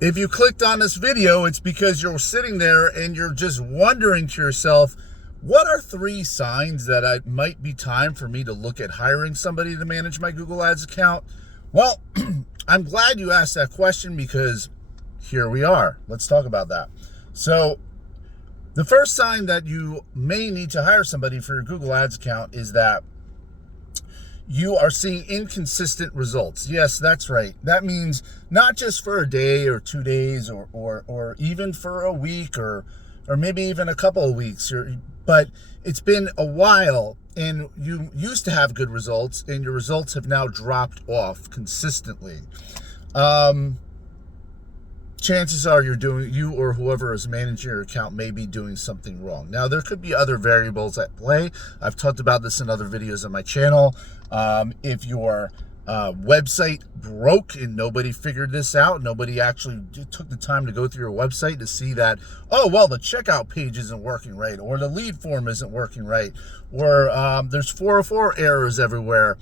If you clicked on this video, it's because you're sitting there and you're just wondering to yourself, what are 3 signs that it might be time for me to look at hiring somebody to manage my Google Ads account? Well, I'm glad you asked that question because here we are. Let's talk about that. So the first sign that you may need to hire somebody for your Google Ads account is that you are seeing inconsistent results. Yes, that's right. That means not just for a day or 2 days or even for a week or maybe even a couple of weeks, but it's been a while and you used to have good results and your results have now dropped off consistently. Chances are you or whoever is managing your account may be doing something wrong. Now, there could be other variables at play. I've talked about this in other videos on my channel. If your website broke and nobody figured this out, nobody actually took the time to go through your website to see that, oh, well, the checkout page isn't working right, or the lead form isn't working right, or there's 404 errors everywhere.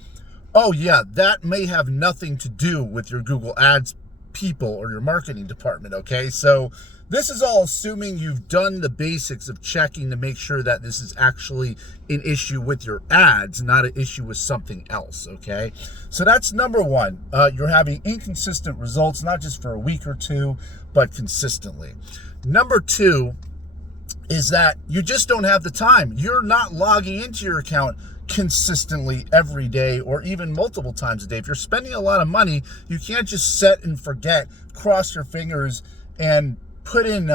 Oh, yeah, that may have nothing to do with your Google Ads people or your marketing department, okay? So this is all assuming you've done the basics of checking to make sure that this is actually an issue with your ads, not an issue with something else, okay? So that's number one. You're having inconsistent results, not just for a week or two, but consistently. Number 2 is that you just don't have the time. You're not logging into your account consistently every day or even multiple times a day. If you're spending a lot of money, you can't just set and forget, cross your fingers and put in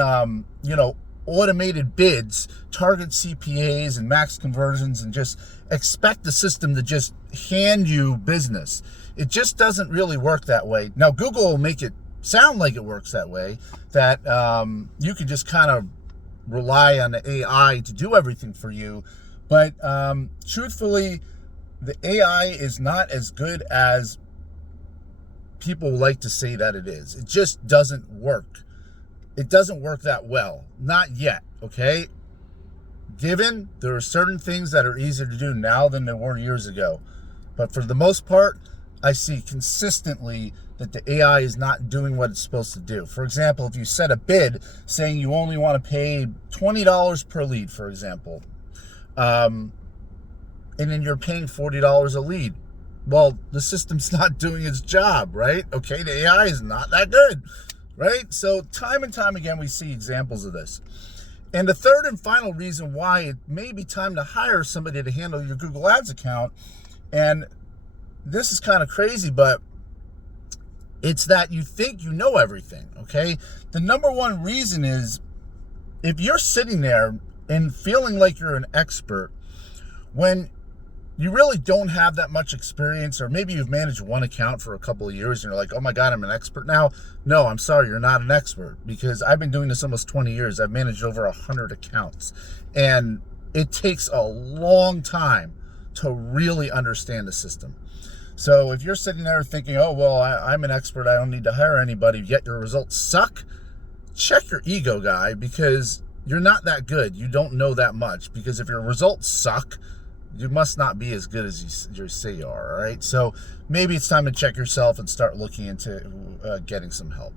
automated bids, target CPAs and max conversions, and just expect the system to just hand you business. It just doesn't really work that way. Now, Google will make it sound like it works that way, that you can just kind of rely on the AI to do everything for you. But truthfully, the AI is not as good as people like to say that it is. It just doesn't work. It doesn't work that well. Not yet, okay? Given there are certain things that are easier to do now than there were years ago. But for the most part, I see consistently that the AI is not doing what it's supposed to do. For example, if you set a bid saying you only want to pay $20 per lead, for example, and then you're paying $40 a lead. Well, the system's not doing its job, right? Okay, the AI is not that good, right? So time and time again, we see examples of this. And the third and final reason why it may be time to hire somebody to handle your Google Ads account, and this is kind of crazy, but it's that you think you know everything, okay? The number one reason is if you're sitting there and feeling like you're an expert when you really don't have that much experience, or maybe you've managed one account for a couple of years and you're like, oh my God, I'm an expert now. No, I'm sorry, you're not an expert, because I've been doing this almost 20 years. I've managed over 100 accounts, and it takes a long time to really understand the system. So if you're sitting there thinking, oh, well, I'm an expert, I don't need to hire anybody, yet your results suck, check your ego, guy, because you're not that good. You don't know that much, because if your results suck, you must not be as good as you say you are, all right? So maybe it's time to check yourself and start looking into getting some help.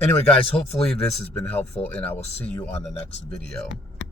Anyway, guys, hopefully this has been helpful, and I will see you on the next video.